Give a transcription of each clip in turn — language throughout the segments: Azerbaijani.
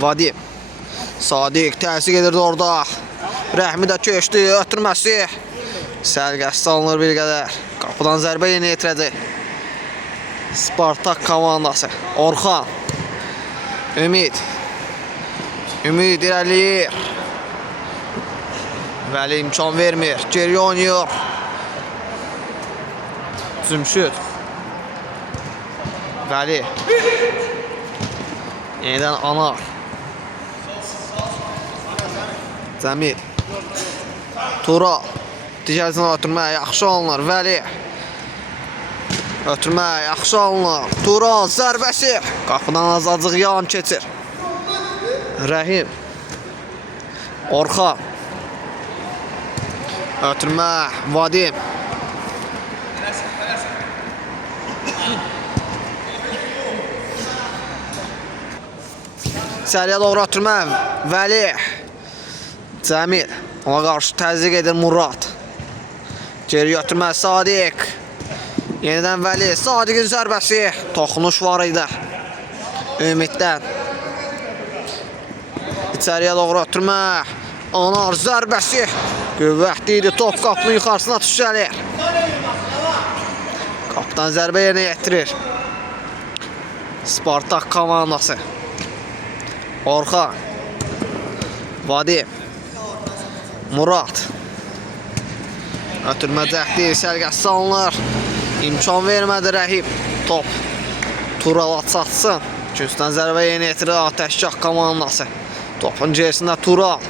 Vadim. Sadiq təzyiq edirdi orada. Rəhmi də keçdi, ötürməsi. Sərgəsi alınır bir qədər. Qapıdan zərbə yeni yetirəcək. Spartak komandası. Orxan. Ümid. Ümid irəliyir. Vəli imkan vermir. Geri oynayır. Zümşüd. Vəli. Yenidən Anar. Cəmil. Tural. Digərsinə ötürmə yaxşı alınır. Vəli. Ötürmə yaxşı alınır. Tural zərbəsi. Qapıdan azacıq yan keçir. Rəhim. Orxan. Ötürmə Vadim. İçəriyə doğru ötürmə Vəli. Cəmil. Ona qarşı təzyiq edir Murad. Geri götürmə Sadiq. Yenidən Vəli. Sadiqin zərbəsi. Toxunuş var idi. Ümiddən. İçəriyə doğru ötürmə. Anar zərbəsi. Qüvvətli idi. Top qapının yuxarısına düşəlir. Qapıdan zərbə yerinə yetirir. Spartak komandası. Orxan. Vadim. Murad. Ötürmə cəhdi. Sərgəsi salınır. İmkan vermədi Rəhim. Top Turala çatsın. Künsdən zərbə yeni yetirir Atəşgah komandası. Topun gerisində Tural.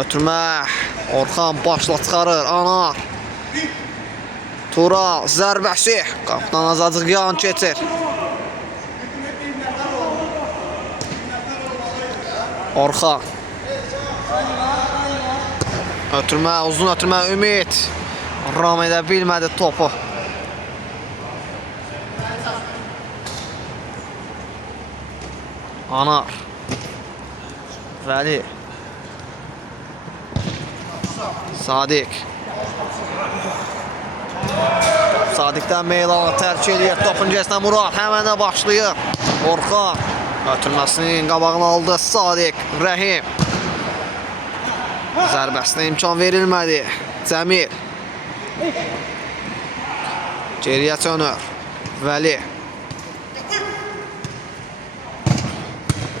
Ötürmə. Orxan başla çıxarır. Anar. Tural zərbəsi. Qapıdan azacıq yan keçir. Orxan. Ötürmə, uzun ötürmə Ümid. Ram edə bilmədi topu. Anar. Vəli. Sadiq. Sadiqdən meydana tərk edir. Topun gesinə Murad. Həmən də başlayır. Orxan. Ötürməsinin qabağını aldı Sadiq. Rəhim. Zərbəsinə imkan verilmədi. Cəmil. Geriyə çönür. Vəli.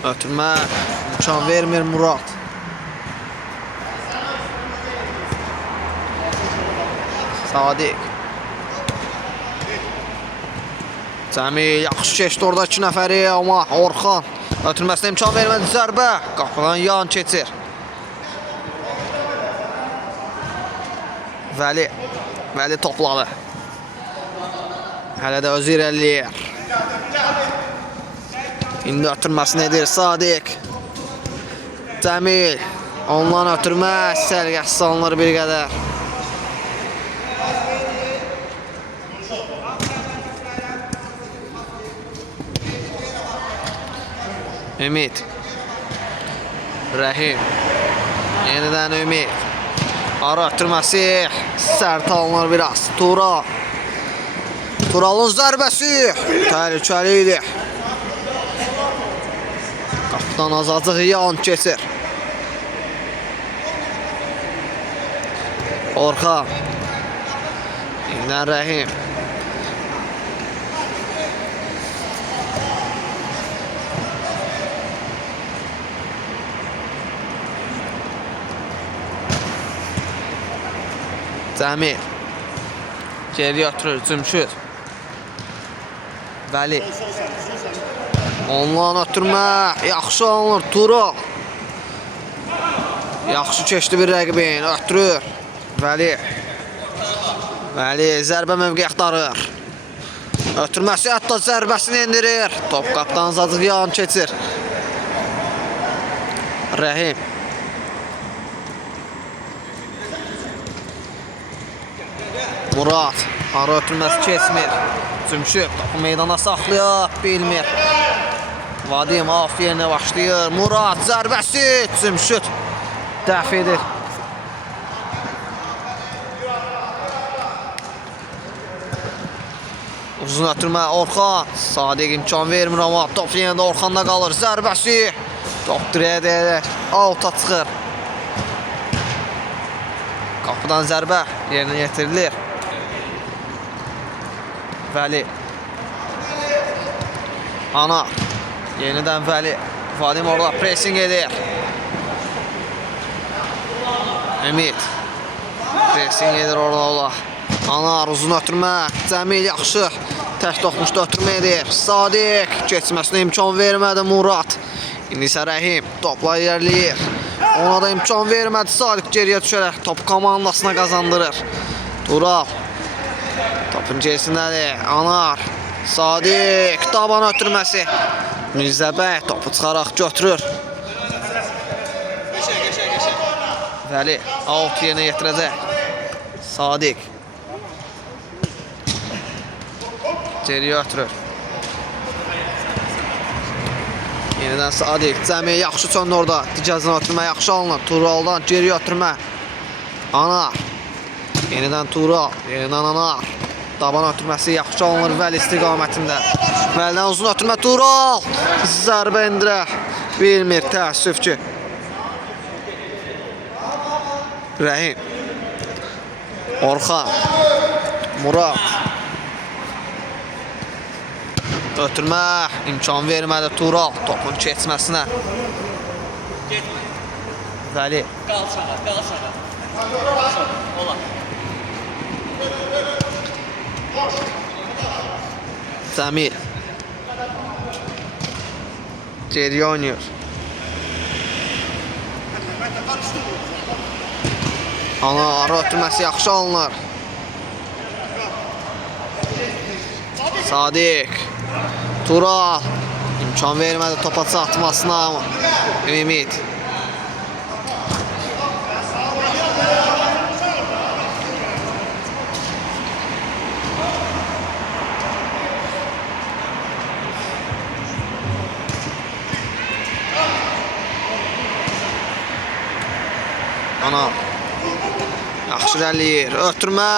Ötürmə. İmkan vermir Murad. Sadiq. Cəmil yaxşı keçdi orada 2 nəfəri, amma Orxan ötürməsinə imkan vermədi. Zərbə. Qapıdan yan keçir. Vəli. Vəli topladı. Hələ də özü irəliləyir. İndi ötürməsini edir Sadiq. Cəmil. Ondan ötürmə. Sərgəsi salınır bir qədər. Ümid. Rəhim. Yenidən Ümid. Ara ötürməsi. Sərt alınır biraz. Tural. Turalın zərbəsi. Təhlükəli idi. Qapıdan azacıq yan keçir. Orxan. Yenidən Rəhim. Cəmil. Geri ötürür Cümşüd. Vəli. Ondan ötürmə. Yaxşı alınır Tural. Yaxşı keçdi bir rəqibin. Ötürür. Vəli. Vəli zərbə mövqe axtarır. Ötürməsi hətta zərbəsini endirir. Top qapıdan azacıq yan keçir. Rəhim. Murad. Ara ötürməsi keçmir. Cümşüd topu meydana saxlayıb bilmir. Vadim af yerinə başlayır. Murad zərbəsi. Cümşüd dəf edir. Uzun ötürmə Orxan. Sadiq imkan vermir amma top yenə də Orxanda qalır. Zərbəsi. Top direğə dəyər. Alta çıxır. Qapıdan zərbə yerinə yetirilir. Vəli. Anar. Yenidən Vəli. Vadim orada pressing edir. Ümid. Pressing edir orada ola. Anar uzun ötürmə. Cəmil yaxşı. Tək toxmuşda ötürmə edir. Sadiq. Geçməsinə imkan vermədi Murad. İndi isə Rəhim. Topla yerləyir. Ona da imkan vermədi. Sadiq geriyə düşərək top komandasına qazandırır. Tural. Topun gerisindədir. Anar. Sadiq. Daban ötürməsi. Mirzəbəy topu çıxaraq götürür. Vəli. Out yerinə yetirəcək. Sadiq. Geriyə ötürür. Yenidən Sadiq. Cəmi yaxşı çöndü orada. Digəzdən ötürmə yaxşı alınır. Turaldan geriyə ötürmə. Anar. Yenidən Tural. Yenidən Anar. Daban ötürməsi yaxşı alınır Vəli istiqamətində. Vəlidən uzun ötürmə Tural. Zərbə indirə. Bilmir təəssüf ki. Rəhim. Orxan. Murad. Ötürmə. İmkan vermədi Tural. Topun keçməsinə. Vəli. Qal sağa. Ola. Cəmil. Geriyə oynayır. Anar ötürməsi yaxşı alınır. Sadiq. Tural. İmkan vermədi topa çatmasına ama. Ümid. Anar. Yaxşı irəliyir. Ötürmə.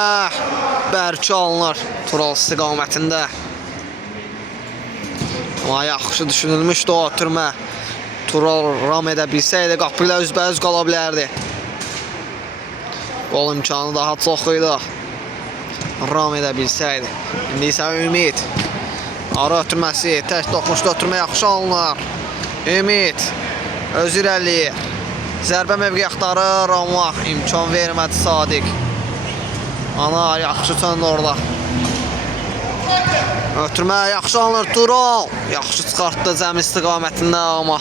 Bərki alınır. Tural istiqamətində. Amma yaxşı düşünülmüşdü o ötürmə. Tural ram edə bilsəydi qapı ilə üzbəüz qala bilərdi. Gol imkanı daha çox idi. Ram edə bilsəydi. İndi isə Ümid. Ara ötürməsi. Tək toxmuşda ötürmə yaxşı alınır. Ümid. Öz irəliyir. Zərbə mövqe axtarır, amma imkan vermədi Sadiq. Anar yaxşı çöndü orada. Ötürmə yaxşı alınır Tural. Yaxşı çıxartdı Cəmil istiqamətində, amma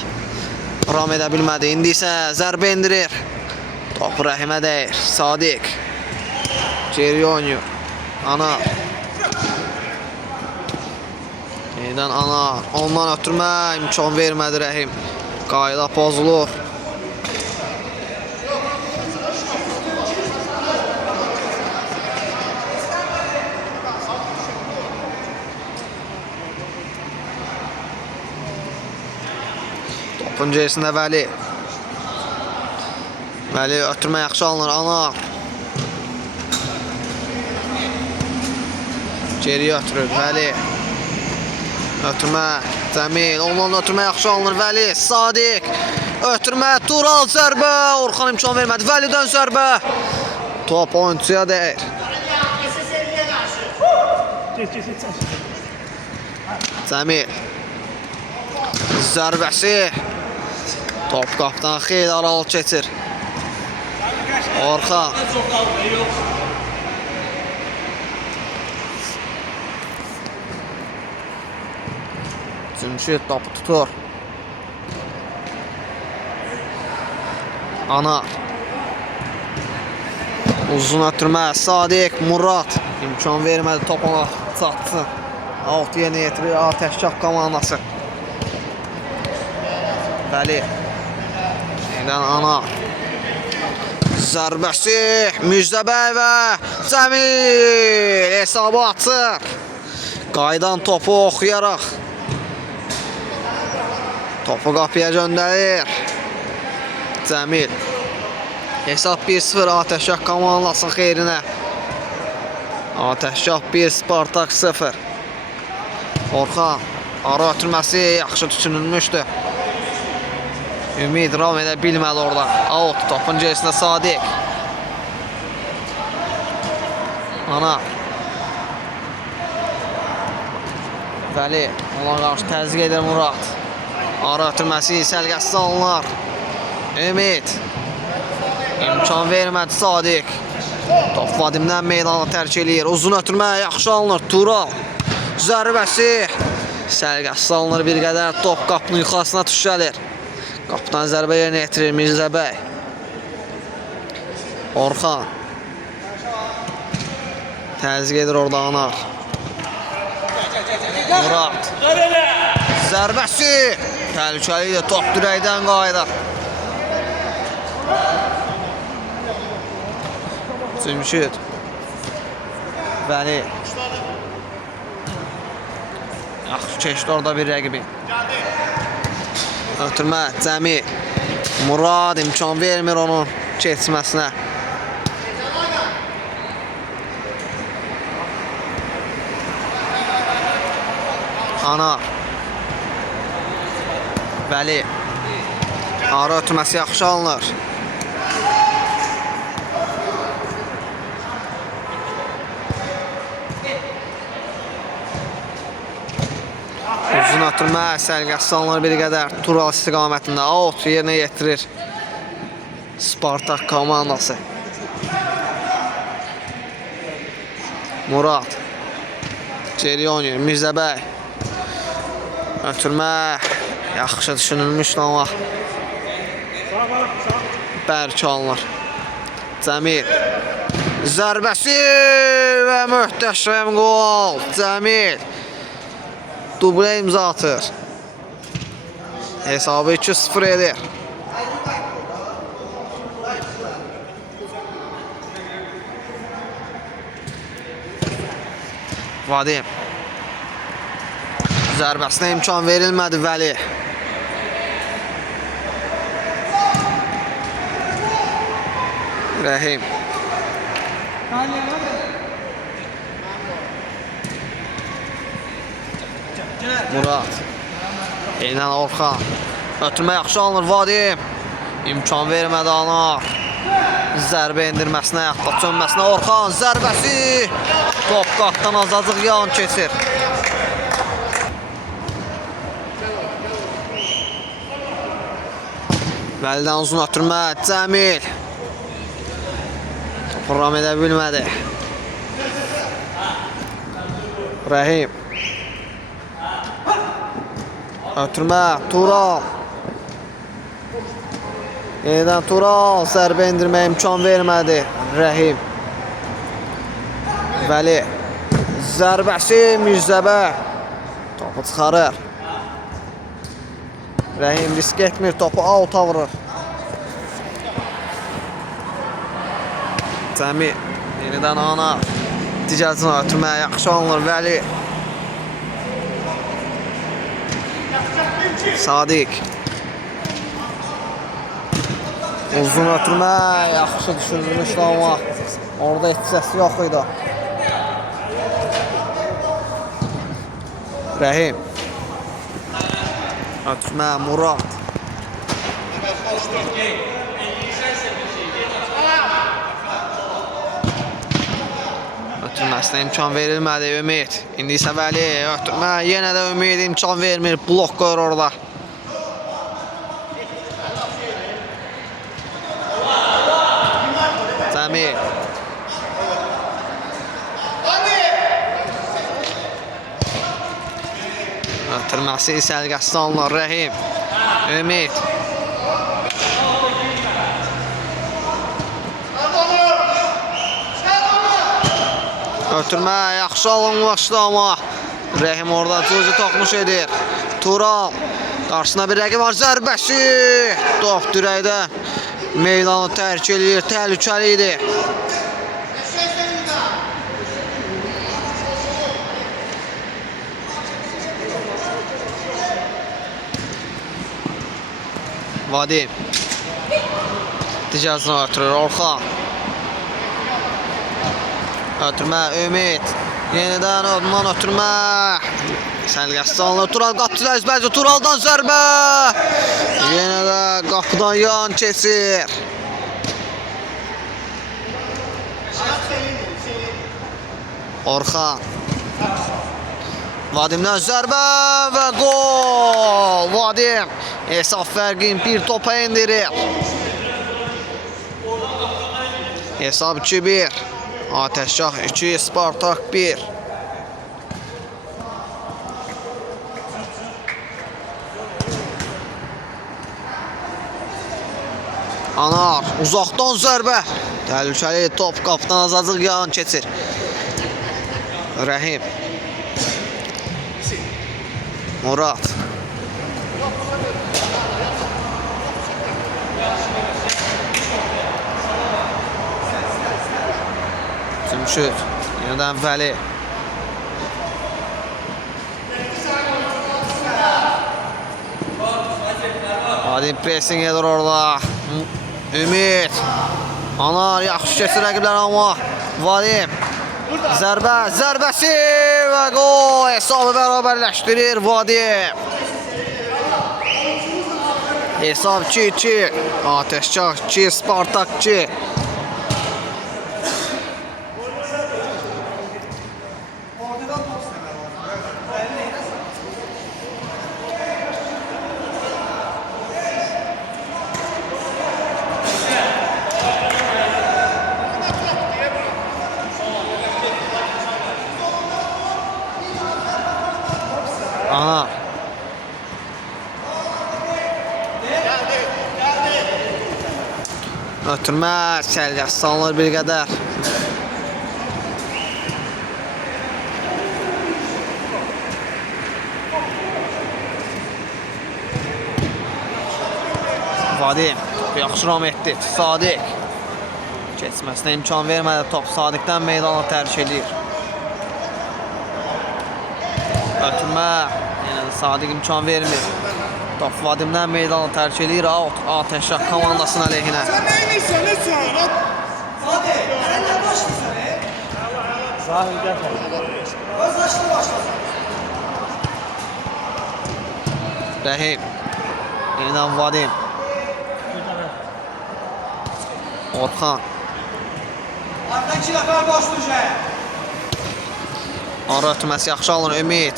ram edə bilmədi. İndi isə zərbə indirir. Topu Rəhimə dəyir. Sadiq. Geriyə oynayır. Anar. Yenidən Anar. Ondan ötürmə imkan vermədi Rəhim. Qayda pozulur. Topun gerisində Vəli. Vəli ötürmə yaxşı alınır. Anar. Geriyə ötürür Vəli. Ötürmə Cəmil. Ondan ötürmə yaxşı alınır Vəli. Sadiq. Ötürmə Tural zərbə. Orxan imkan vermədi. Vəlidən zərbə. Top oyuncuya dəyir. Cəmil. Zərbəsi. Top qapdan xeyli aralı keçir. Orxan. Cümşid topu tutur. Anar. Uzun ötürmə. Sadiq. Murad. İmkan vermədi top ona çatsın. Alt yerinə yetirir Atəşkəf komandası. Vəli. Yenidən Anar. Zərbəsi. Mirzəbəy və Cəmil hesabı açır. Qaydan topu oxuyaraq topu qapıya göndərir. Cəmil. Hesab 1-0 Atəşkəf komandasının xeyrinə. Atəşkəf 1, Spartak 0. Orxan. Ara ötürməsi yaxşı düşünülmüşdü. Ümid ram edə bilmədi orada. Out. Topun gerisində Sadiq. Ana. Vəli. Ona qarşı təzyiq edir Murad. Ara ötürməsi səlqəsiz alınır. Ümid. İmkan vermədi Sadiq. Top Vadimdən meydanı tərk eləyir. Uzun ötürmə yaxşı alınır. Tural. Zərbəsi. Səlqəsiz alınır bir qədər. Top qapının yuxarısına tuş gəlir. Qapıdan zərbə yerinə yetirir Mirzə bəy. Orxan. Təzyiq edir orada Anar. Murad. Zərbəsi. Təhlükəli idi. Top dirəkdən qayıdır. Cümşüd. Vəli. Yaxşı keçdi orada bir rəqibi. Ötürmə Cəmil. Murad imkan vermir onun keçməsinə. Anar. Vəli. Ara ötürməsi yaxşı alınır. Uzun ötürmə sərgəsi alınır bir qədər. Tural istiqamətində out yerinə yetirir Spartak komandası. Murad. Geri oynayır Mirzə bəy. Ötürmə yaxşı düşünülmüşdü amma bərk alınır. Cəmil. Zərbəsi və möhtəşəm qol. Cəmil. Dublə imza atır. Hesabı 2-0 edir. Vadim. Zərbəsinə imkan verilmədi Vəli. Rəhim. Murad. Eynən Orxan. Ötürmə yaxşı alınır Vadim. İmkan vermədi Anar. Zərbə indirməsinə, yaxda çönməsinə Orxan. Zərbəsi. Top qapdan azacıq yan keçir. Vəlidən uzun ötürmə. Cəmil. Topu ram edə bilmədi. Rəhim. Ötürmə, Tural. Yenidən Tural zərbə indirməyə imkan vermədi. Rəhim. Vəli. Zərbəsi Mirzəbə. Topu çıxarır. Rəhim risk etmir, topu out'a vurur. Cəmil. Yenidən Anar. Digərcini ötürməyə yaxşı alınır Vəli. Sadiq. Uzun ötürmə yaxşı düşünülmüşdü amma orada etkisi yox idi. Rəhim. Ötürmə Murad. Ötürməsinə imkan verilmədi Ümid. İndi isə Vəli ötürmə. Yenə də Ümid imkan vermir. Blok qoyur orada. Cəmil. Ötürməsi səlqəsiz alınır Rəhim. Ümid. Ötürmə yaxşı alınmışdı amma Rəhim orada cüzü toxmuş edir. Tural. Qarşısına bir rəqib var. Zərbəsi. Top dirəkdən meydanı tərk edir. Təhlükəli idi. Vadim. Digərsini ötürür Orxan. Ötürmə Ümid. Yenidən ondan ötürmə. Səlqəsi salınır. Tural qapıçılar üzbəyici. Turaldan zərbə. Yenə də qapıdan yan keçir. Orxan. Vadimdən zərbə və gol. Vadim hesab fərqini bir topa indirir. Hesab 2-1. Ateşgah 2, Spartak 1. Anar uzaqdan zərbə. Təhlükəli top qapıdan azacıq yan keçir. Rəhim. Murad. Cümşüd. Yenədən Vəli. Vadim pressing edir orada. Ümid. Anar yaxşı keçir rəqiblər amma Vadim. Zərbəsi və gol. Hesabı bərabərləşdirir Vadim. Hesab 2-2. Ateşgah 2, Spartak 2. Ana. Ötürmə, səlqəsi salınır bir qədər. Vadim yaxşı ram etdi. Sadiq keçməsinə imkan vermədi. Top Sadiqdən meydana tərk edir. Ötürmə. Yenə də Sadiq imkan vermir. Top Vadimdən meydana tərk edir. Out. Ateşgah komandasının əleyhinə. Sen neymişsən, ne sen? Hadi, sen ne başlasın? Zahir gel. Başla. Rəhim. Yenədən Vadim. Orxan. Arada 2 nəfər boş düşər. Ara ötürməsi yaxşı alınır. Ümid.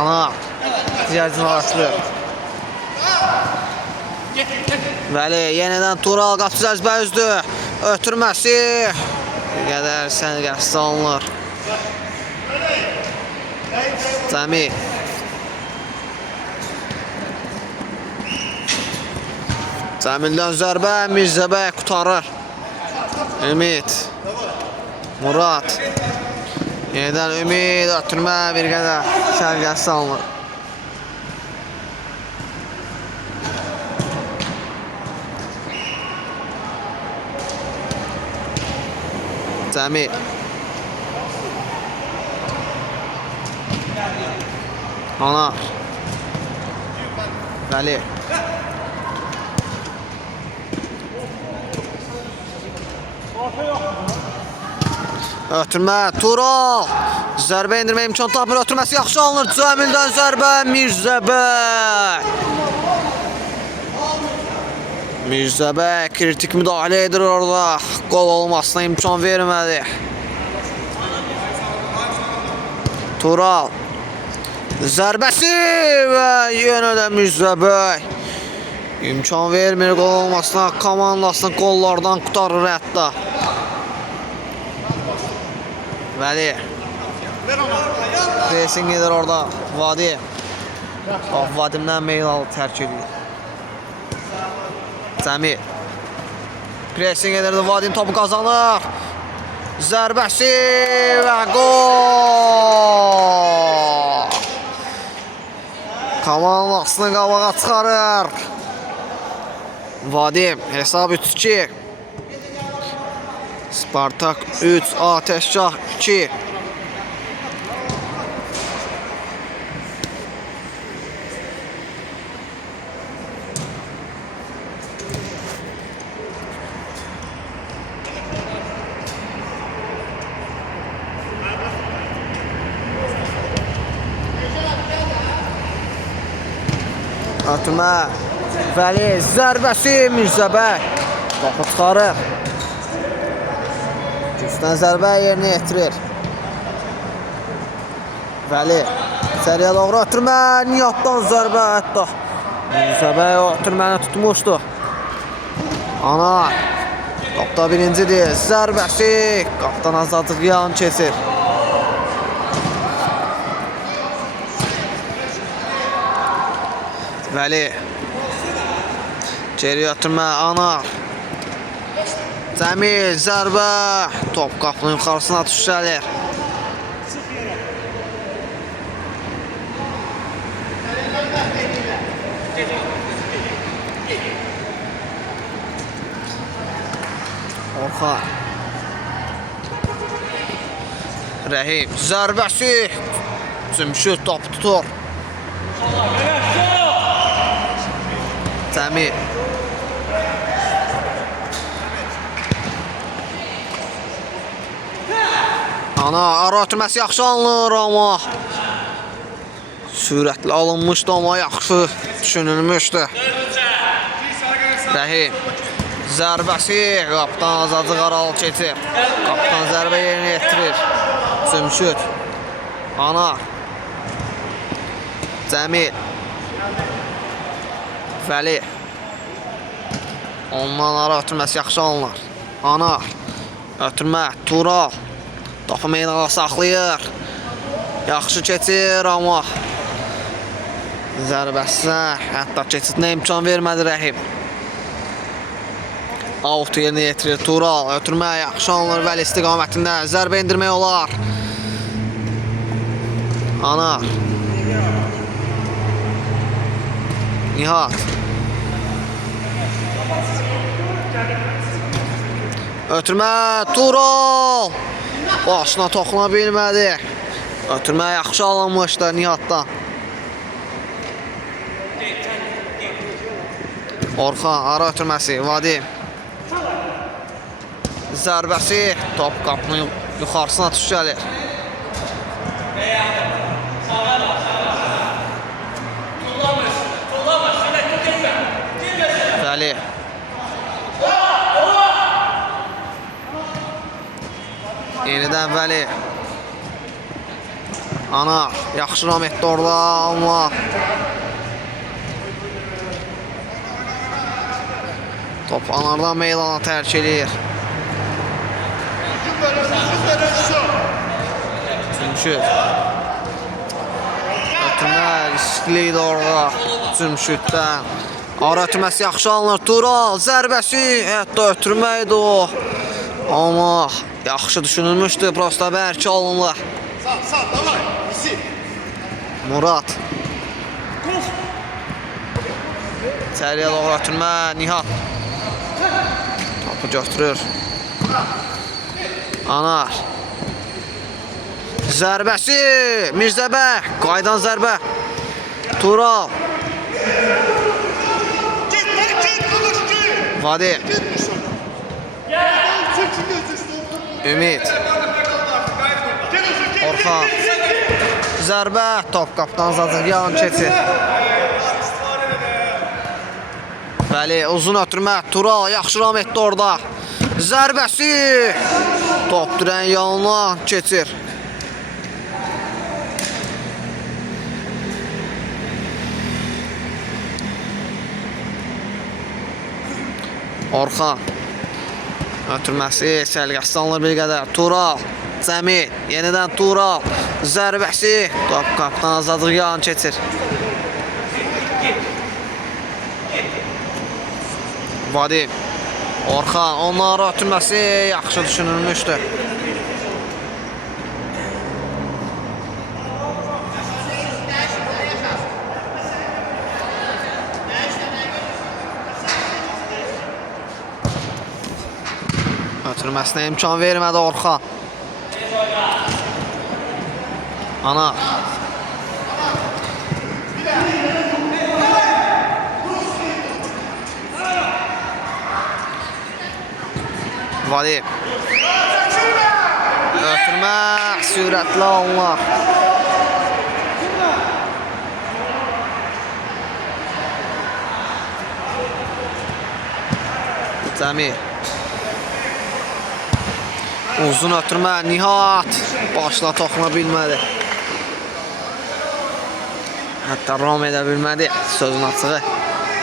Ana. Ziyarcını araşdırır. Vəli yenədən Tural qapıçılar üzbəyi üzdü. Ötürməsi. Bir qədər səlqəsi salınır. Cəmil. Cəmildən zərbə, Mirzəbəy qutarır. Ümid. Murad. Yenədən Ümid, ötürmə bir qədər səlqəsi salınır. Cəmil. Anar. Vəli. Ötürmə, Tural. Zərbə indirmə imkan tapmır, ötürməsi yaxşı alınır. Cəmildən zərbə, Mirzəbəy. Mirzəbəy kritik müdaxilə edir orada. Qol olmasına imkan vermədi. Tural. Zərbəsi və yenə də Mirzəbəy. İmkan vermir qol olmasına, komandasını qollardan qutarır hətta. Vəli. Pressing edir orada. Vadim. Vadimdən meydanı tərk edir. Cəmil. Pressing edirdi. Vadim topu qazanır. Zərbəsi və gol. Komanlasını qabağa çıxarır. Vadim hesab 3-2. Spartak 3, Ateşgah 2. Atma Vəli zərbəsi Mirzəbəy topu çıxarır. Üstdən zərbə yerinə yetirir. Vəli içəriyə doğru ötürmə, Nihatdan zərbə hətta. Mirzəbəy o ötürməni tutmuşdu. Ana topda birincidir. Zərbəsi qaptan Azadlıq yan keçir. Vəli geri ötürmə, Anar Cəmil zərbə. Top qapının yuxarısına düşəlir. Orxan Rəhim zərbəsi. Cümşüd top tutur. Cəmil Ana ara ötürməsi yaxşı alınır amma sürətli alınmışdı amma yaxşı düşünülmüşdü. Rəhim zərbəsi qaptan Azadlıq aralı keçir. Qaptan zərbə yerinə yetirir. Cümşüd Anar Cəmil Vəli ondan ara ötürməsi yaxşı alınır. Anar ötürmə, Tural topu meydana saxlayır. Yaxşı keçir amma zərbəsinə hətta keçidinə imkan vermədi Rəhim. Out yerinə yetirir Tural. Ötürmə yaxşı alınır Vəli istiqamətində. Zərbə indirmək olar. Anar Nihat ötürmə, Tural başına toxuna bilmədi. Ötürmə yaxşı alınmışdı Nihatdan. Orxan ara ötürməsi, Vadim zərbəsi. Top qapının yuxarısına düşəlir. Vəli yenidən Vəli Anar yaxşı ram etdi orada amma top Anardan meydana tərk edir. Cümşüd ötürmə riskli idi orada Cümşüddən. Ara ötürməsi yaxşı alınır. Tural zərbəsi hətta ötürmə idi o. Amma yaxşı düşünülmüşdü. Prosta bərk alınır. Murad içəriyə doğru ötürmə, Nihat topu götürür. Anar zərbəsi Mirzəbəy qaydan zərbə. Tural Vadim Ümid Orxan zərbə. Top qaptan Azadlıq yan keçir. Vəli uzun ötürmə, Tural yaxşı ram etdi orada. Zərbəsi top dirən yanına keçir. Orxan ötürməsi səliqəsiz alınır bir qədər. Tural Cəmil yenidən Tural zərbəsi. Top qaptan Azadlıq yan keçir. Vadim Orxan onlara ötürməsi yaxşı düşünülmüşdü. Ötürməsinə imkan vermədi Orxan. Anar. Vadim. Ötürmə sürətli alınır. Cəmil. Uzun ötürmə Nihat. Başla toxuna bilmədi. Hətta ram edə bilmədi. Sözün açığı.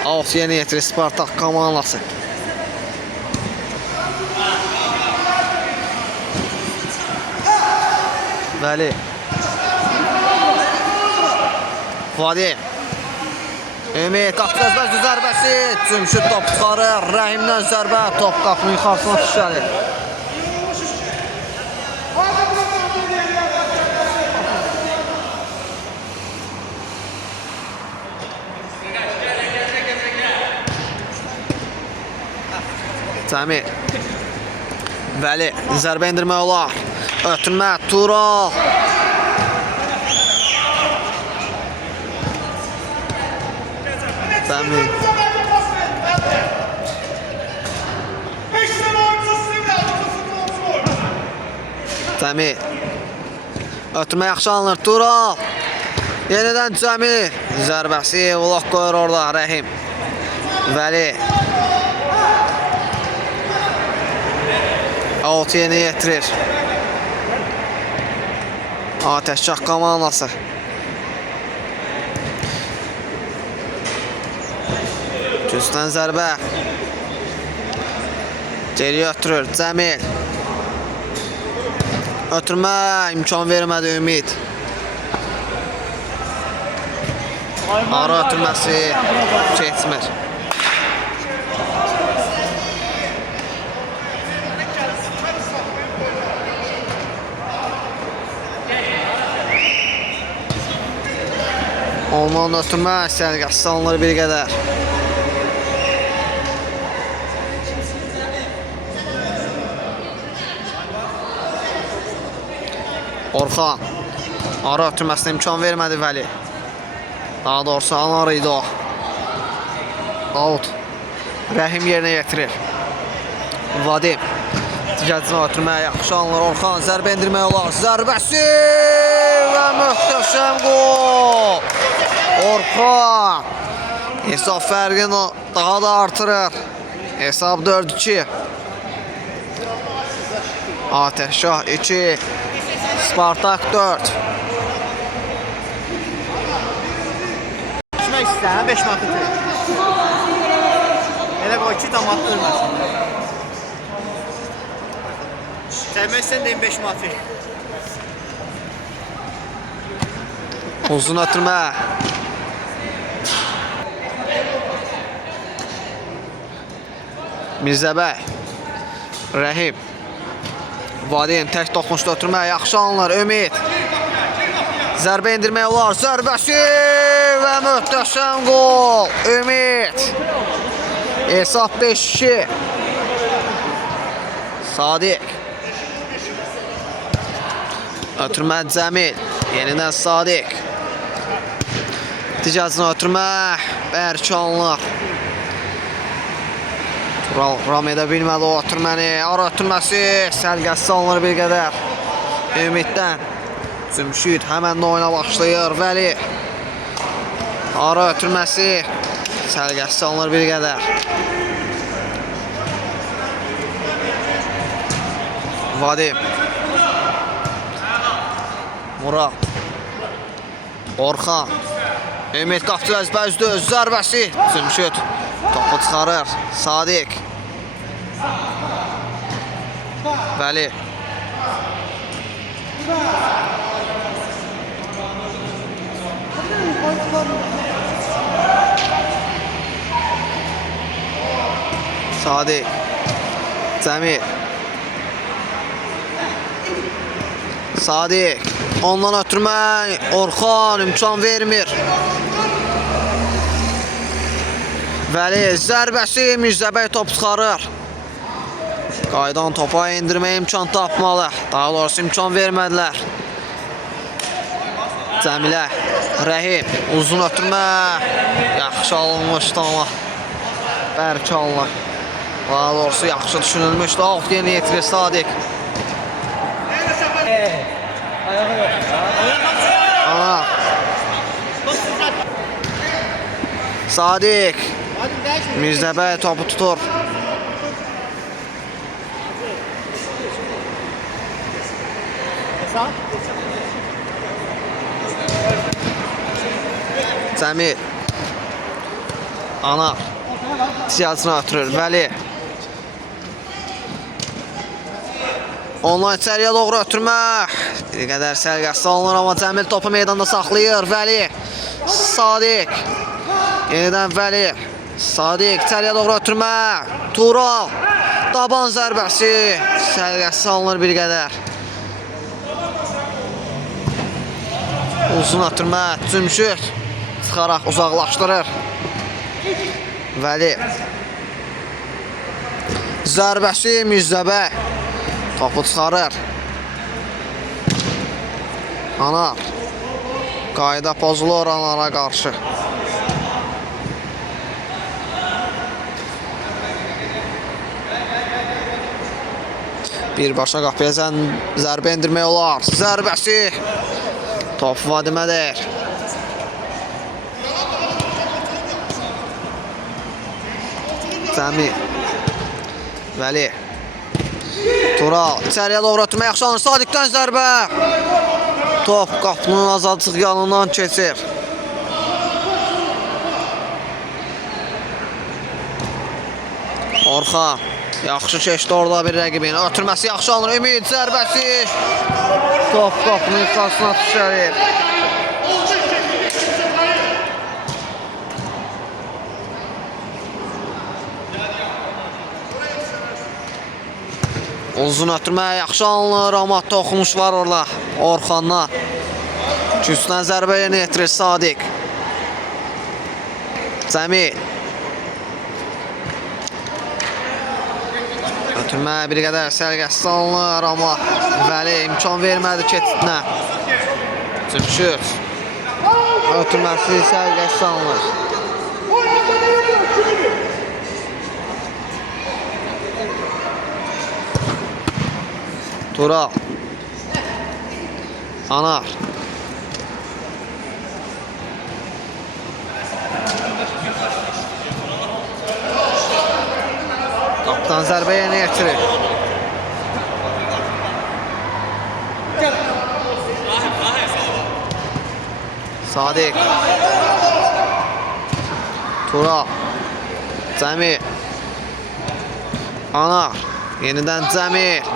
Out yeni yetirir Spartak komandası. Bəli. Vadim. Ümid qapıda özbəzli zərbəsi. Cümşüd top çıxarır. Rəhimdən zərbə. Top qapının yuxarısına düşəlir. Cəmil. Bəli. Zərbə indirmək olar. Ötürmə. Tural. Cəmil. Cəmil. Ötürmə yaxşı alınır. Tural. Yenidən Cəmil. Zərbəsi ulaq qoyur orada Rəhim. Vəli. Out yeni yetirir. Ateşkah komandası. Cüzdən zərbə. Geri ötürür Cəmil. Ötürmə imkan vermədi Ümid. Ara ötürməsi keçmir. Olman ötürmə sərgəsi alınır bir qədər. Orxan. Ara ötürməsinə imkan vermədi Vəli. Daha doğrusu anar idi o. Out. Rəhim yerinə yetirir. Vadim. Digəcinə ötürməyə yaxşı alınır. Orxan zərbə indirmək olar. Zərbəsi və möhtəşəm qol. Orxan. Hesab fərqini daha da artırır. Hesab 4-2. Ateşkah 2. Spartak 4. Düşmək istəyən 5 manat itirir. Elə qoy 2 damat ölməsin. Sevmək istəyən deyim 5 manat verir. Uzun ötürmə. Mirzəbəy. Rəhim. Vadim tək toxunuşda ötürmə. Yaxşı alınır. Ümid. Zərbə indirmək olar. Zərbəsi və möhtəşəm qol. Ümid. Hesab 5-2. Sadiq. Ötürmə Cəmil. Yenidən Sadiq. Digəcinə ötürmə. Bərk alınır. Tural ram edə bilmədi o ötürməni. Ara ötürməsi. Sərgəsi alınır bir qədər. Ümiddən. Cümşüd həmən də oyuna başlayır. Vəli. Ara ötürməsi. Sərgəsi alınır bir qədər. Vadim. Murad. Orxan. Ümid qapçı əzbəzdir. Zərbəsi. Cümşüd. Topu çıxarır. Sadiq. Vəli. Sadiq. Cəmil. Sadiq. Ondan ötürmək. Orxan imkan vermir. Vəli zərbəsi Mirzəbəy top çıxarır. Qaydan topa endirməyə imkan tapmalı. Daha doğrusu imkan vermədilər. Cəmilə, Rəhim, uzun ötürmə. Yaxşı alınmışdı amma. Bərk alınır. Daha doğrusu yaxşı düşünülmüşdü. Alt yeni yetirir Sadiq. Ana. Sadiq. Mirzəbəy topu tutur. Cəmil. Ana. Siyasına ötürür. Vəli. Ondan içəriyə doğru ötürmə. Bir qədər sərgəsi alınır amma Cəmil topu meydanda saxlayır. Vəli. Sadiq. Yenidən Vəli. Sadiq içəriyə doğru ötürmə. Tural. Daban zərbəsi. Sərgəsi alınır bir qədər. Uzun ötürmə. Cümşüd. Çıxaraq uzaqlaşdırır. Vəli. Zərbəsi Mirzəbəy. Topu çıxarır. Anar. Qayda pozulur Anara qarşı. Birbaşa qapıya zərbə endirmək olar. Zərbəsi. Top Vadimədir. Cəmil. Vəli. Tural. İçəriyə doğru ötürmə yaxşı alınır. Sadiqdən zərbə. Top qapının azadlıq yanından keçir. Orxan. Yaxşı keçdi orada bir rəqibin. Ötürməsi yaxşı alınır. Ümid zərbəsi. Top qapının iflasına düşərir. Uzun ötürmə yaxşı alınır, amma toxunuş var orada Orxandan. Gücdən zərbə yerinə yetirir Sadiq. Cəmil. Ötürmə bir qədər sərgəsiz alınır, amma Vəli imkan vermədi keçidinə. Cümşüd. Ötürməsi sərgəsiz alınır. Tural. Anar. Qaptan zərbə yerinə yetirir. Sadiq. Tural. Cəmil. Anar. Yenidən Cəmil.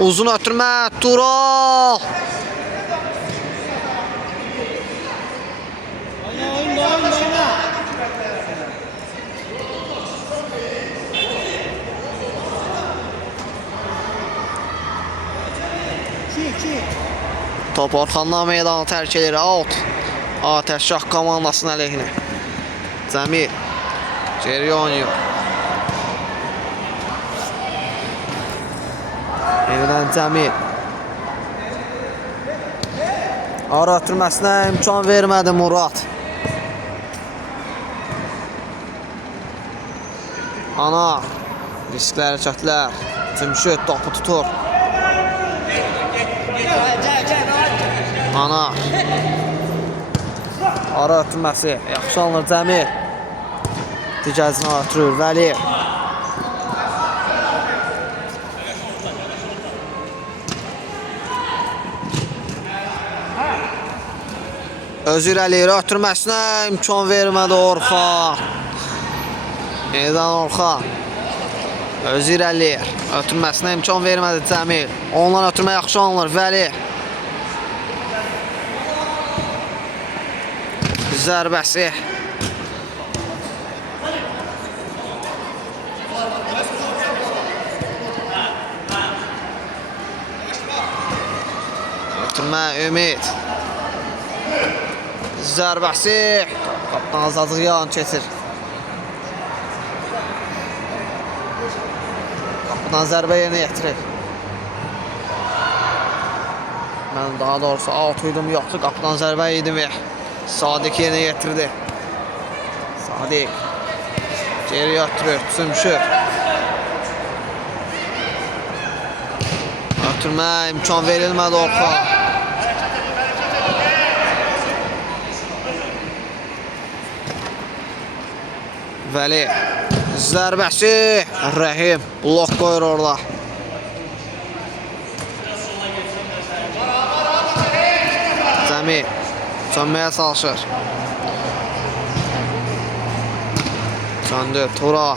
Uzun ötürmə, Tural. Top Orxandan meydanı tərk edir. Out. Atəşşah komandasının əleyhinə. Cəmil. Geri oynuyor. Yenidən Cəmil. Ara ötürməsinə imkan vermədi Murad. Ana. Riskli hərəkətlər. Cümşüd topu tutur. Ana. Ara ötürməsi. Yaxşı alınır Cəmil. Digəzinə ötürür Vəli. Özür eləyir, ötürməsinə imkan vermədi Orxan. Yenidən Orxan. Özür eləyir, ötürməsinə imkan vermədi Cəmil. Ondan ötürmə yaxşı alınır Vəli. Zərbəsi. Ötürmə Ümid. Zərbəsi. Qapdan azadlıq yan keçir. Qapıdan zərbə yerinə yetirir. Mən daha doğrusu out idim, yoxsa qapıdan zərbə yedim. Sadiq yerinə yetirdi. Sadiq. Geri yatırır, Cümşüd. Ötürmə imkan verilmədi Orxan. Vəli. Zərbəsi. Rəhim. Blok qoyur orada. Cəmil. Sönməyə çalışır. Söndü. Tura.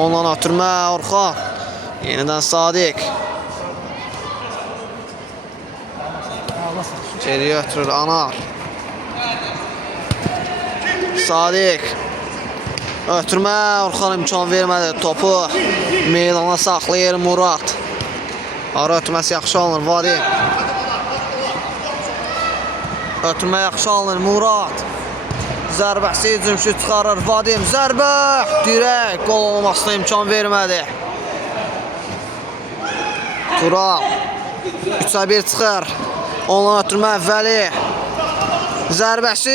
Ondan ötürmə Orxan. Yenidən Sadiq. Geri ötürür Anar. Sadiq. Ötürmə Orxan imkan vermədi. Topu meydana saxlayır Murad. Ara ötürməsi yaxşı alınır Vadim. Ötürmə yaxşı alınır Murad. Zərbəsi Cümşüd çıxarır Vadim. Zərbə! Dirək qol olmasına imkan vermədi. Tural. 3-1 çıxır. Ondan ötürmə Vəli. Zərbəsi.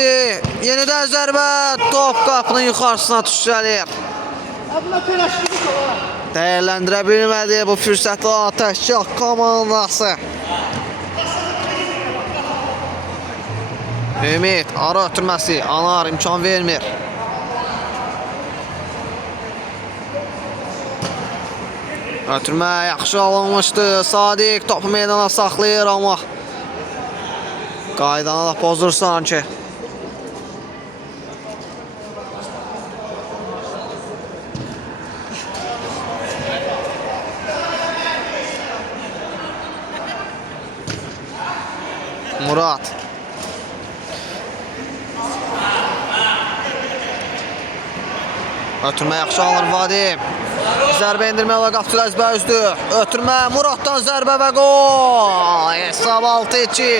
Yenidən zərbə. Top qapının yuxarısına düşəlir. Dəyərləndirə bilmədi bu fürsəti Atəşgah komandası. Ümid. Ara ötürməsi. Anar imkan vermir. Ötürmə yaxşı alınmışdı. Sadiq topu meydana saxlayır amma qaydanı da pozur sanki. Murad. Ötürmə yaxşı alır Vadim. Zərbə indirmə ilə qapıcı əzbə üzdü. Ötürmə Muraddan zərbə və qol. Hesab 6-2.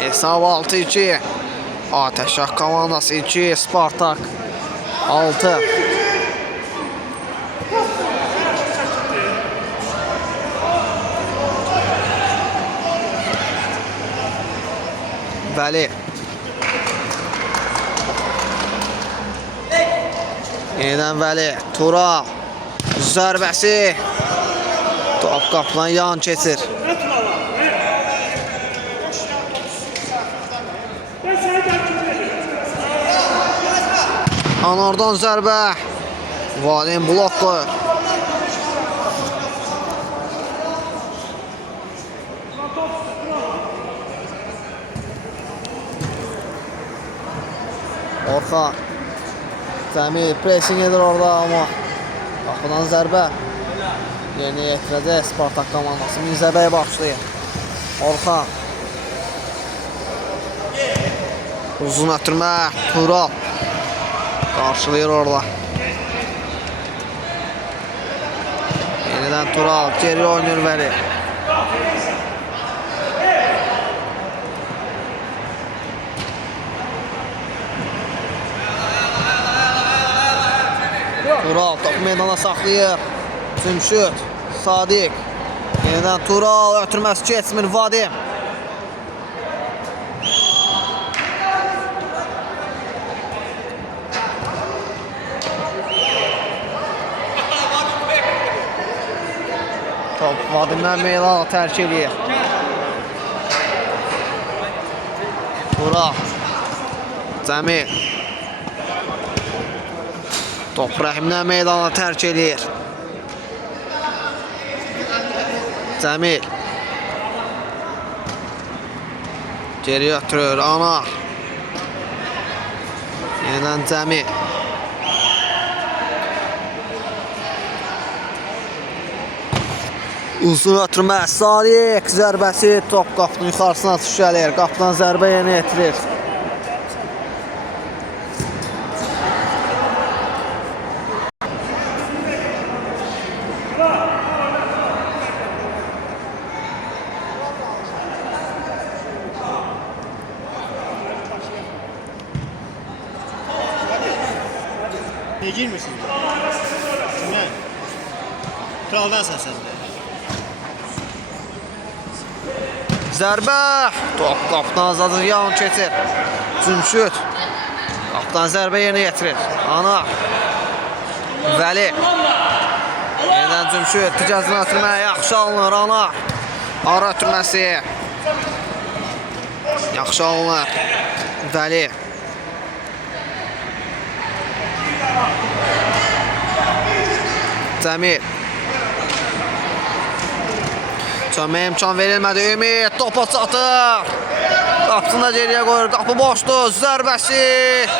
Hesab 6-2. Atəşgah komandası 2, Spartak 6. Vəli. Yenidən Vəli. Tural. Zərbəsi. Top qapıdan yan keçir. Anardan zərbə. Vadim blok qoyur. Orxan. Cəmil pressing edir orada amma qapıdan zərbə. Yerinə yetirəcək Spartak komandası. Mirzəbəyə başlayır. Orxan. Uzun ötürmə. Tural. Qarşılayır orada. Yenidən Tural. Geri oynayır Vəli. Tural topu meydana saxlayır. Cümşüd. Sadiq. Yenidən Tural. Ötürməsi keçmir Vadim. Top Vadimdən meydana tərk edir. Tural. Cəmil. Top Rəhimdən meydana tərk edir. Cəmil. Geri ötürür Anar. Yenidən Cəmil. Uzun ötürmə Sadiq. Zərbəsi top qapının yuxarısına düşəlir. Qapıdan zərbə yerinə yetirir. girmirsiniz. Kimə? Kraldan səsləndir. Zərbə. Top qapdan azadlıq yan keçir. Cümşüd. Qapdan zərbə yerinə yetirir. Anar. Vəli. Yeniden Cümşüd. Ticazını atırmaya yaxşı alınır. Anar. Ara ötürməsi. Yaxşı alınır. Vəli. Cəmil. Çönməyə imkan verilmədi. Ümid topa çatır. Qapısını da geriyə qoyur. Qapı boşdur. Zərbəsi.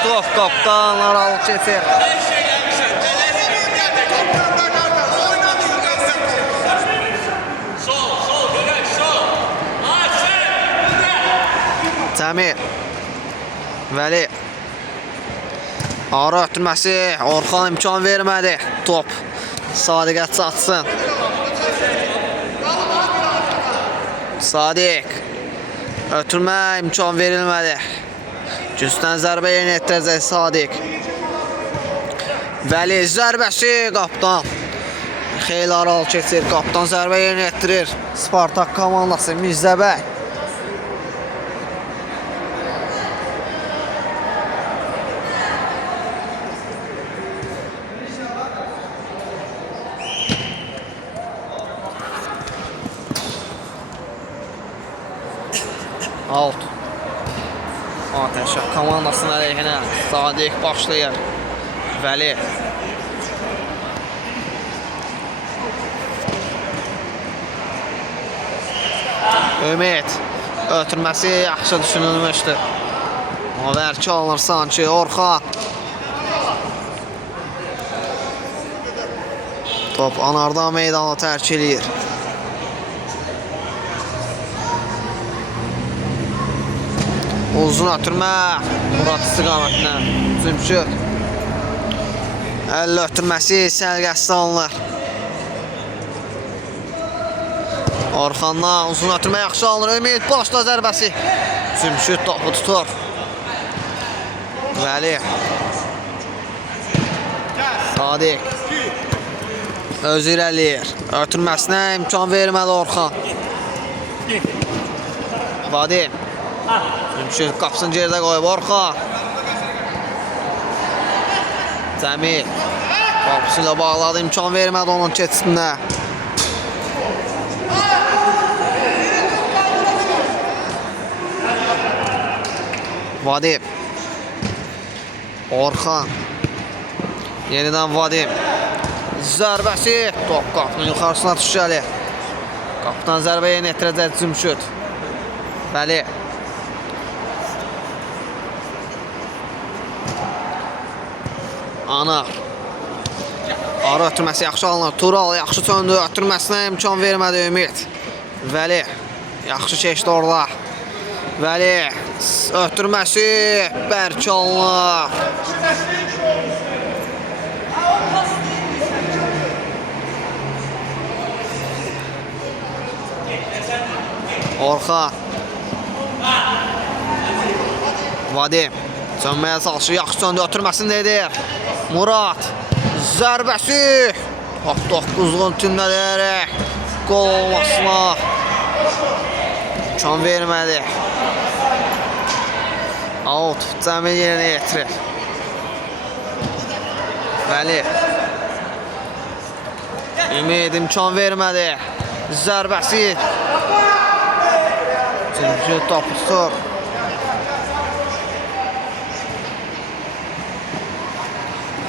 Top qapdan aralıq keçir. Cəmil. Vəli. Ara ötürməsi. Orxan imkan vermədi. Top Sadiqə çatsın. Sadiq. Ötürmə imkan verilmədi. Cüstdən zərbə yerinə yetirəcək Sadiq. Vəli zərbəsi qapdan. Xeyli aralı keçir. Qapdan zərbə yerinə yetirir. Spartak komandası Mirzəbəy. Alt. Ateşə komandasının əleyhinə Sadiq başlayır. Vəli. Ümid. Ötürməsi yaxşı düşünülmüşdü. Amma bəlkə alınır sanki Orxan. Top Anardan meydanı tərk eləyir. Uzun ötürmə Murad istiqamətinə Cümşüd. Əllə ötürməsi sərgəsdə alınır. Orxandan uzun ötürmə yaxşı alınır. Ümid başda zərbəsi. Cümşüd topu tutur. Vəli. Sadiq. Özü irəliyir. Ötürməsinə imkan verməli Orxan. Vadim. Cümşüd qapısını geridə qoyub Orxan. Cəmil. Qapısı ilə bağladı, imkan vermədi onun keçisinə. Vadim. Orxan. Yenidən Vadim. Zərbəsi. Top qapının yuxarısına düşəli. Qapıdan zərbə yerinə yetirəcək Cümşüd. Vəli. Anar. Ara ötürməsi yaxşı alınır. Tural yaxşı çöndü. Ötürməsinə imkan vermədi Ümid. Vəli. Yaxşı keçdi orada. Vəli. Ötürməsi bərk alınır. Orxan. Vadim. Çönməyə çalışır. Yaxşı çöndü. Ötürməsini edir. Murad. Zərbəsi. Top 9-ğun tümlə deyərək. Qol olmasına. İmkan vermədi. Out. Cəmil yerinə yetirir. Vəli. Ümid imkan vermədi. Zərbəsi. Cümşüd topu tutur.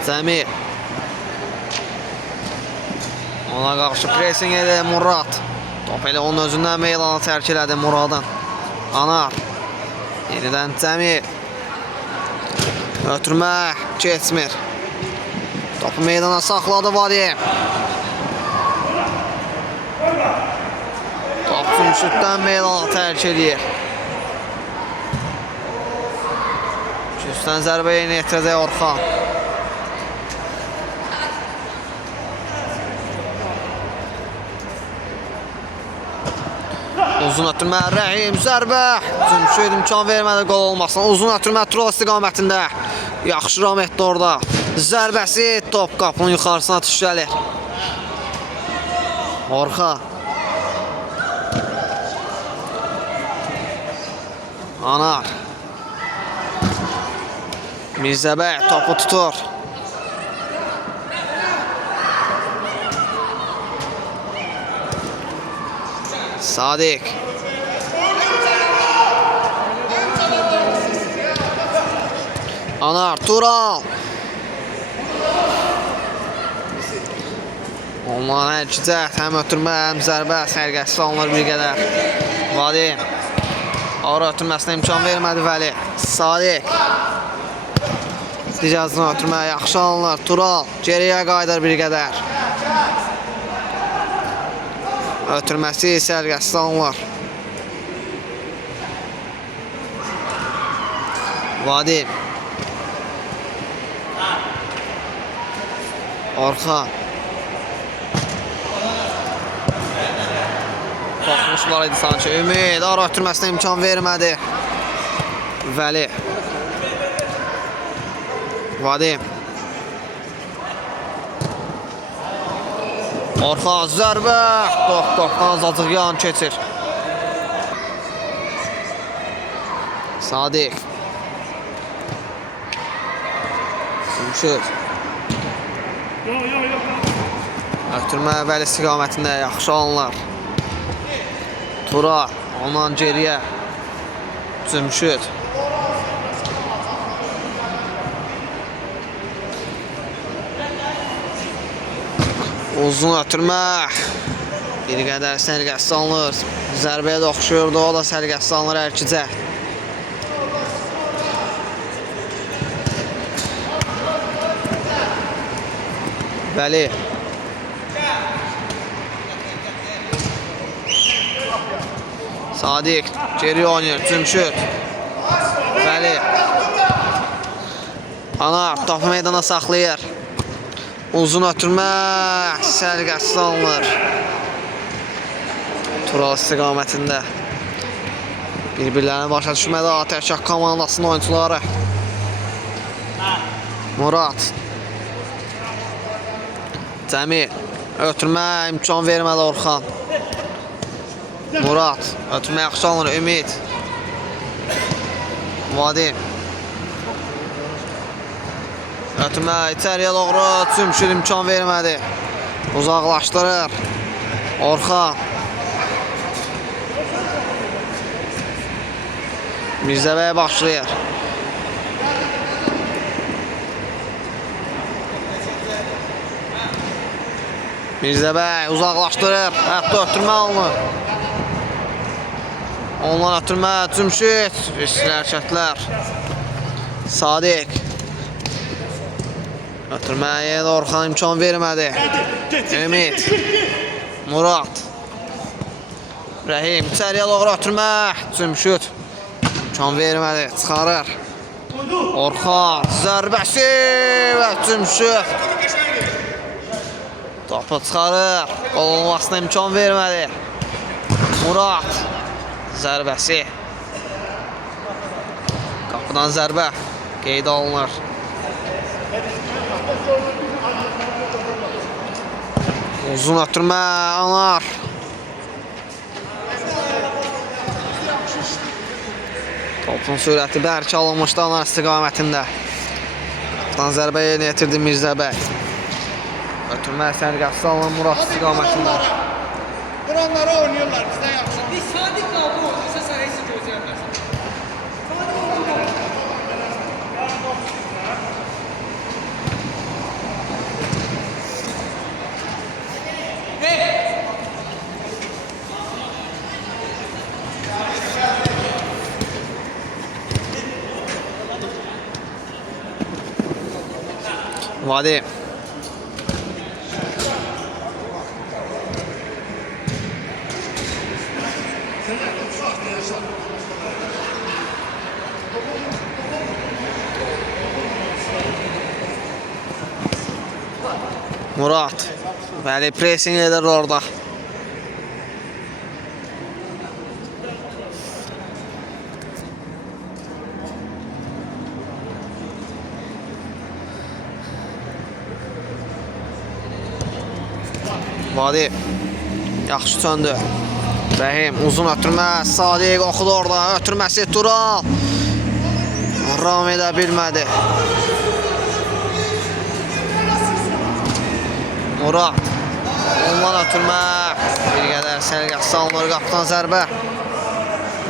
Cəmil. Ona qarşı pressing edir Murad. Top elə onun özündən meydana tərk elədi Muradın. Anar. Yenidən Cəmil. Ötürmə keçmir. Topu meydana saxladı Vadim. Top Cümşüddən meydana tərk edir. Cüstdən zərbə yerinə yetirəcək Orxan. Uzun ötürmə Rəhim, zərbə. Cümşüd imkan vermədi qol olmasına. Uzun ötürmə Tural istiqamətində. Yaxşı ram etdi orada. Zərbəsi top qapının yuxarısına düşəlir. Orxa. Anar. Mirzəbəy topu tutur. Sadiq. Anar, Tural. Onların hər iki cəhət həm ötürmə, həm zərbə sərgəsi alınır bir qədər. Vadim. Ara ötürməsinə imkan vermədi Vəli. Sadiq. Dicazına ötürmə yaxşı alınır. Tural geriyə qayıdır bir qədər. Ötürməsi sərgəsi alınır. Vadim. Orxan. Toxunuşlar idi sanki. Ümid ara ötürməsinə imkan vermədi. Vəli. Vadim. Orxan zərbə. Toxdan zacıq yan keçir. Sadiq. Sümşür. Ötürmə Vəli istiqamətində yaxşı alınır. Tura, ondan geriyə. Cümşüd. Uzun ötürmə. Bir qədər sərgəsi alınır. Zərbəyə də oxşuyurdu, o da sərgəsi alınır hər iki cəhət. Vəli. Sadiq geri oynayır. Cümşüd. Vəli. Anar topu meydana saxlayır. Uzun ötürmə. Sərgəsi alınır. Tural istiqamətində. Bir-birlərini başa düşmədi Atəşək komandasının oyuncuları. Murad. Cəmil. Ötürmə imkan vermədi Orxan. Murad. Ötürmə yaxşı alınır. Ümid. Vadim. Ötürmə içəriyə doğru. Cümşüd imkan vermədi. Uzaqlaşdırır. Orxan. Mirzəbəyə başlayır. Mirzəbəy uzaqlaşdırır. Hətta ötürmə alınır. Ondan ötürmə Cümşüd. Riskli hərəkətlər. Sadiq. Ötürməyə Orxan imkan vermədi. Ümid. Murad. Rəhim. İçəriyə doğru ötürmə. Cümşüd. İmkan vermədi. Çıxarır. Orxan. Zərbəsi və Cümşüd. Topu çıxarır. Qol olmasına imkan vermədi. Murad. Zərbəsi. Qapıdan zərbə. Qeyd alınır. Uzun ötürmə. Anar. Topun sürəti bərk alınmışdı Anar istiqamətində. Qapıdan zərbə yerinə yetirdi Mirzəbəy. Ötürmə sərgəsi alınan Murad istiqamətində. Duranları oynuyorlar bizden yaxşı. Biz Sadiq abi oynasa sana heç gözləyəməz. Vadim. Murad. Vəli pressing edir orada. Vadim. Yaxşı söndü. Rəhim uzun ötürmə. Sadiq oxudu orada. Ötürməsi Tural. Ram edə bilmədi. Murad. Ondan ötürmə. Bir qədər sərgəs salınır. Qapıdan zərbə.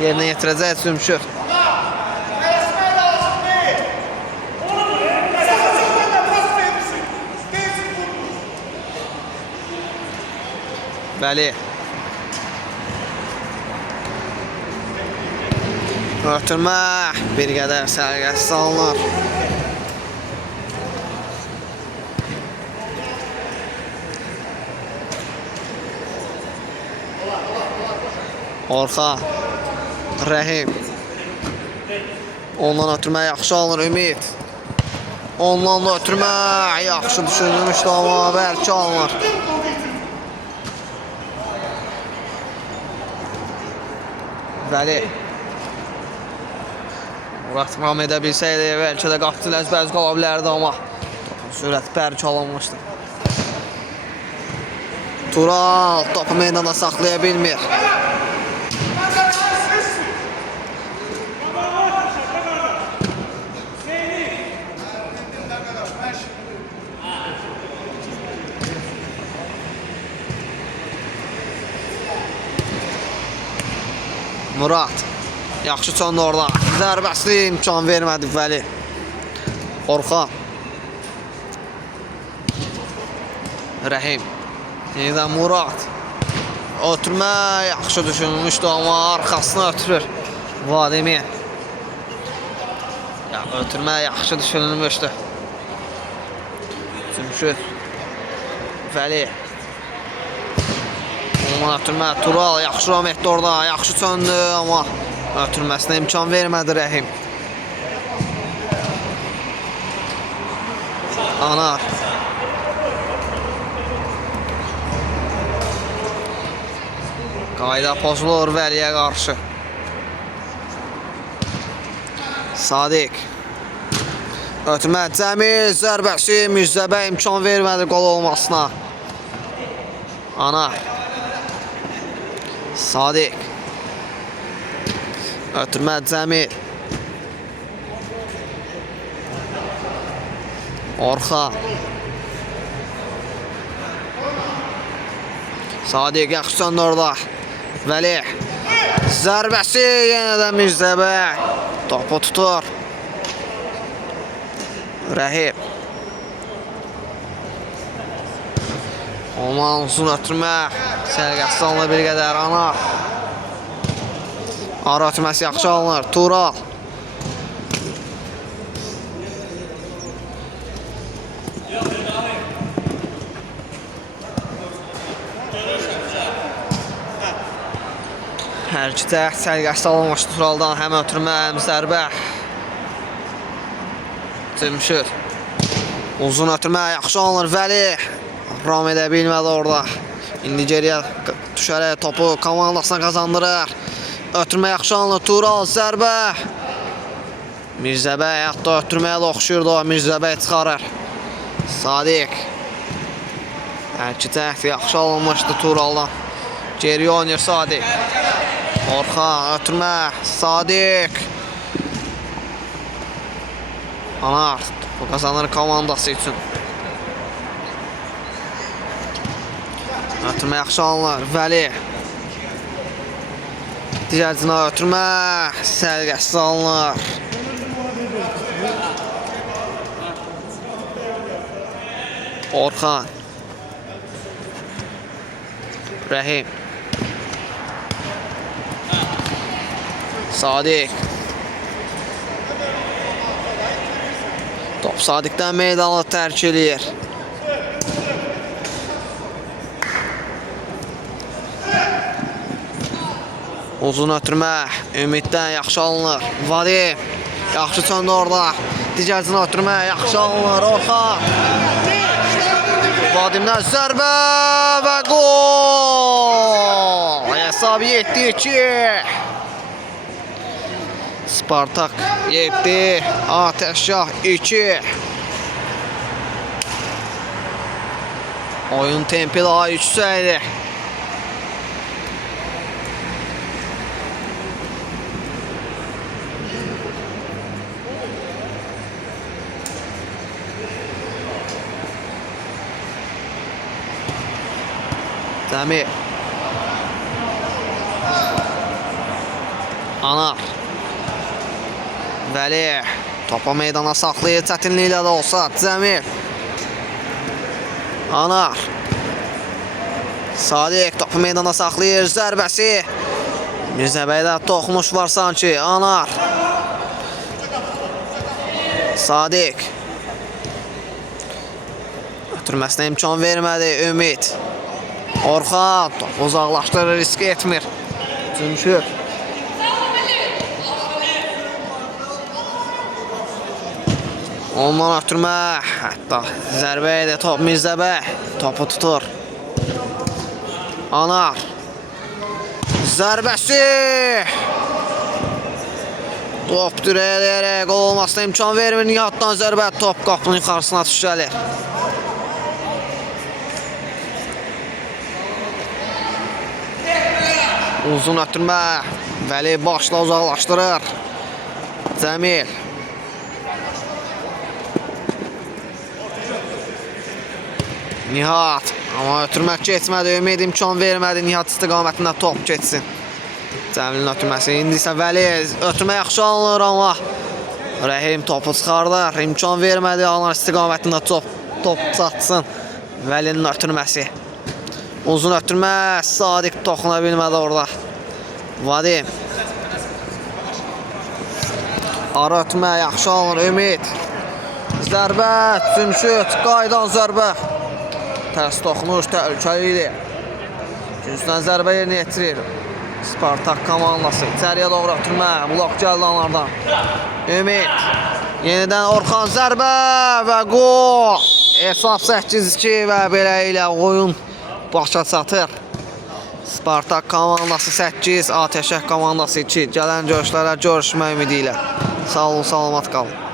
Yerinə yetirəcək Zümşür. Bəli. Ötürmə. Bir qədər sərgəs salınır. Orxa. Rəhim. Ondan ötürmə yaxşı alınır Ümid. Ondan da ötürmə yaxşı düşünülmüşdü amma bəlkə alınır. Bəli. Murat ram edə bilsəydi, bəlkə də qapçı ləzbəz qala bilərdi amma sürət bərk alınmışdı. Tural topu meydana saxlaya bilmir. Murat. Yaxşı çöndü orada. Zərbəsi imkan vermədi Vəli. Orxan. Rəhim. Yenidən Murat. Ötürmə yaxşı düşünülmüşdü amma arxasına ötürür. Vadimi. Ya, ötürmə yaxşı düşünülmüşdü. Zümşür. Vəli. Ondan ötürmə Tural yaxşı ram etdi orada. Yaxşı çöndü amma ötürməsinə imkan vermədi Rəhim. Anar. Qayda pozulur Vəliyə qarşı. Sadiq. Ötürmə Cəmil zərbəsi Mirzəbə imkan vermədi qol olmasına. Anar. Sadiq. Ötürmə Cəmil. Orxan. Sadiq yaxşı söndü orada. Vəli. Zərbəsi yenədən Mirzəbə. Topu tutur. Rəhim. Ondan uzun ötürmə. Sərgəsi alınır bir qədər Anar. Ara ötürməsi yaxşı alınır. Tural. Hər iki tərəf sərgəsi alınmış Turaldan. Həm ötürmə, həm zərbə. Zümşür. Uzun ötürmə yaxşı alınır Vəli. Ram edə bilmədi orada. İndi geriyə düşərək topu komandasına qazandırır. Ötürmə yaxşı alınır. Tural zərbə. Mirzəbə hətta ötürməyə də oxşuyurdu o. Mirzəbə çıxarır. Sadiq. Hər iki tərəf yaxşı alınmışdı Turaldan. Geriyə oynayır Sadiq. Orxan ötürmə. Sadiq. Anar. Bu qazanır komandası üçün. Ötürmə yaxşı alınır. Vəli. Digərcinə ötürmə. Sərgəsiz alınır. Orxan. Rəhim. Sadiq. Top Sadiqdən meydanı tərk eləyir. Uzun ötürmə. Ümiddən yaxşı alınır. Vadim. Yaxşı çöndü orada. Digərcinə ötürmə. Yaxşı alınır. Orxan. Vadimdən zərbə və gol. Hesab 7-2. Spartak 7, Ateşgah 2. Oyun tempi daha yüksəldi. Dəmir. Anar. Vəli. Topa meydana saxlayır çətinliklə də olsa. Cəmil. Anar. Sadiq topu meydana saxlayır. Zərbəsi. Mirzəbəydə toxunuş var sanki. Anar. Sadiq. Ötürməsinə imkan vermədi. Ümid. Orxan topu uzaqlaşdırır, risk etmir. Cümşür. Ondan ötürmə. Hətta zərbə edə top Mirzəbəy. Topu tutur. Anar. Zərbəsi. Top dirəyə deyərək qol olmasına imkan vermir. Nihatdan zərbə. Top qapının yuxarısına tuş gəlir. Uzun ötürmə. Vəli başla uzaqlaşdırır. Cəmil. Nihat. Amma ötürmək keçmədi. Ümid imkan vermədi. Nihat istiqamətində top keçsin. Cəmilin ötürməsi. İndi isə Vəli ötürmə yaxşı alınır amma Rəhim topu çıxardır. İmkan vermədi. Anar istiqamətində top çatsın. Vəlinin ötürməsi. Uzun ötürmə. Sadiq toxuna bilmədi orada. Vadim. Ara ötürmə yaxşı alınır. Ümid. Zərbə. Cümşüt. Qaydan zərbə. Tərs toxunuş təhlükəli idi. Cüzdən zərbə yerinə yetirir. Spartak komandası. İçəriyə doğru ötürmə. Blok gəldi onlardan. Ümid. Yenidən Orxan zərbə və qol. Hesab 8-2 və belə ilə oyun başa çatır. Spartak komandası 8, Ateşək komandası 2. Gələn görüşlərə görüşmək ümidi ilə. Sağ olun, salamat qalın.